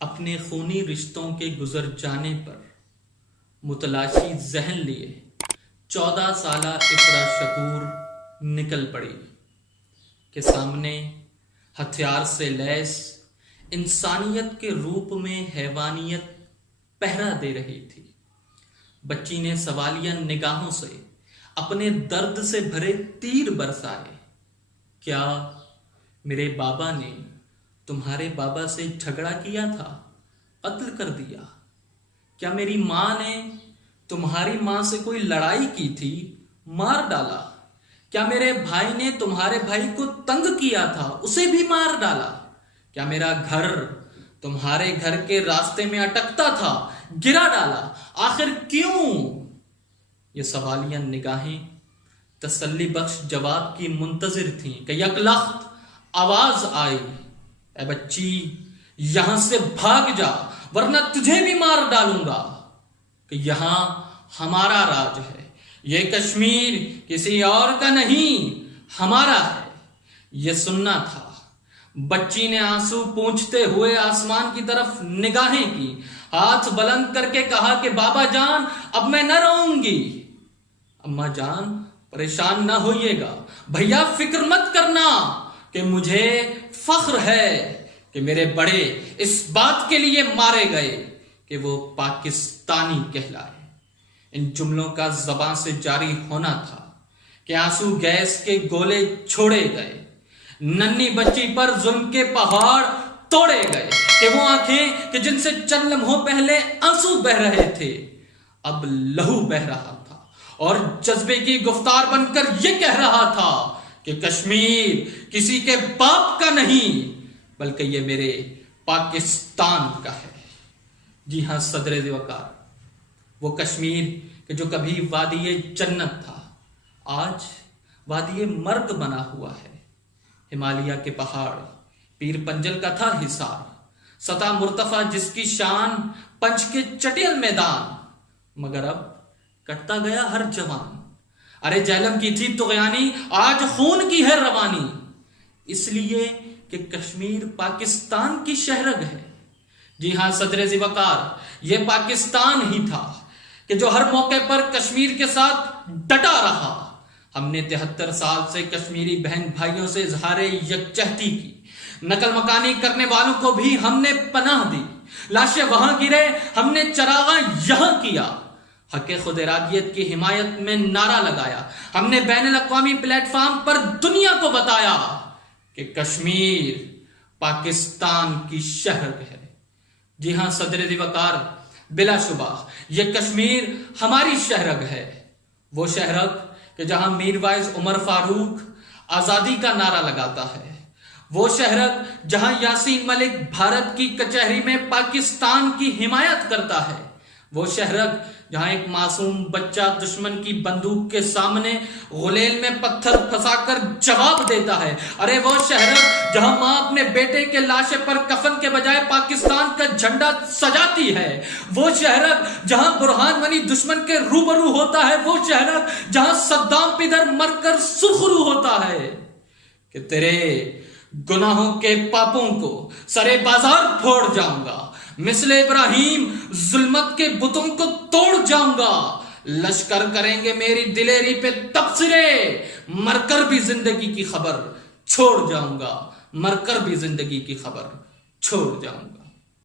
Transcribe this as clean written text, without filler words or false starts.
اپنے خونی رشتوں کے گزر جانے پر متلاشی ذہن لیے 14 سالہ اقرا شکور نکل پڑی کہ سامنے ہتھیار سے لیس انسانیت کے روپ میں حیوانیت پہرا دے رہی تھی۔ بچی نے سوالیہ نگاہوں سے اپنے درد سے بھرے تیر برسائے۔ کیا میرے بابا نے تمہارے بابا سے جھگڑا کیا تھا، قتل کر دیا؟ کیا میری ماں نے تمہاری ماں سے کوئی لڑائی کی تھی، مار ڈالا؟ کیا میرے بھائی نے تمہارے بھائی کو تنگ کیا تھا، اسے بھی مار ڈالا؟ کیا میرا گھر تمہارے گھر کے راستے میں اٹکتا تھا، گرا ڈالا؟ آخر کیوں؟ یہ سوالیہ نگاہیں تسلی بخش جواب کی منتظر تھیں کہ یک لخت آواز آئی، اے بچی یہاں سے بھاگ جا ورنہ تجھے بھی مار ڈالوں گا، کہ یہاں ہمارا راج ہے، یہ کشمیر کسی اور کا نہیں، ہمارا ہے۔ یہ سننا تھا۔ بچی نے آنسو پونچھتے ہوئے آسمان کی طرف نگاہیں کی، ہاتھ بلند کر کے کہا کہ بابا جان اب میں نہ رہوں گی۔ اماں جان پریشان نہ ہوئیے گا، بھیا فکر مت کرنا کہ مجھے فخر ہے کہ میرے بڑے اس بات کے لیے مارے گئے کہ وہ پاکستانی کہلائے۔ ان جملوں کا زبان سے جاری ہونا تھا کہ آنسو گیس کے گولے چھوڑے گئے، ننھی بچی پر ظلم کے پہاڑ توڑے گئے، کہ وہ آنکھیں کہ جن سے چند لمحوں پہلے آنسو بہ رہے تھے اب لہو بہ رہا تھا، اور جذبے کی گفتار بن کر یہ کہہ رہا تھا کہ کشمیر کسی کے باپ کا نہیں بلکہ یہ میرے پاکستان کا ہے۔ جی ہاں صدر وقار، وہ کشمیر کہ جو کبھی وادی جنت تھا آج وادی مرگ بنا ہوا ہے۔ ہمالیہ کے پہاڑ پیر پنجل کا تھا حصار، سطح مرتفع جس کی شان پنچ کے چٹیل میدان، مگر اب کٹتا گیا ہر جوان۔ ارے جہلم کی تھی طغیانی، آج خون کی ہے روانی، اس لیے کہ کشمیر پاکستان کی شہرگ ہے۔ جی ہاں صدر وقار، یہ پاکستان ہی تھا کہ جو ہر موقع پر کشمیر کے ساتھ ڈٹا رہا۔ ہم نے 73 سال سے کشمیری بہن بھائیوں سے اظہار یکجہتی کی، نقل مکانی کرنے والوں کو بھی ہم نے پناہ دی، لاشیں وہاں گرے ہم نے چراغاں یہاں کیا، حق خود ارادیت کی حمایت میں نعرہ لگایا، ہم نے بین الاقوامی پلیٹ فارم پر دنیا کو بتایا کہ کشمیر پاکستان کی شہرگ ہے۔ جی ہاں صدر وقار، بلا شبہ یہ کشمیر ہماری شہرگ ہے، وہ شہرگ کہ جہاں میر وائز عمر فاروق آزادی کا نعرہ لگاتا ہے، وہ شہرگ جہاں یاسین ملک بھارت کی کچہری میں پاکستان کی حمایت کرتا ہے، وہ شہرگ جہاں ایک معصوم بچہ دشمن کی بندوق کے سامنے غلیل میں پتھر پھنسا کر جواب دیتا ہے۔ ارے وہ شہرگ جہاں ماں اپنے بیٹے کے لاشے پر کفن کے بجائے پاکستان کا جھنڈا سجاتی ہے، وہ شہرگ جہاں برہان منی دشمن کے روبرو ہوتا ہے، وہ شہرگ جہاں صدام پدر مر کر سرخرو ہوتا ہے کہ تیرے گناہوں کے پاپوں کو سرے بازار پھوڑ جاؤں گا، مثل ابراہیم ظلمت کے بتوں کو توڑ جاؤں گا، لشکر کریں گے میری دلیری پہ تبصرے، مر کر بھی زندگی کی خبر چھوڑ جاؤں گا، مر کر بھی زندگی کی خبر چھوڑ جاؤں گا۔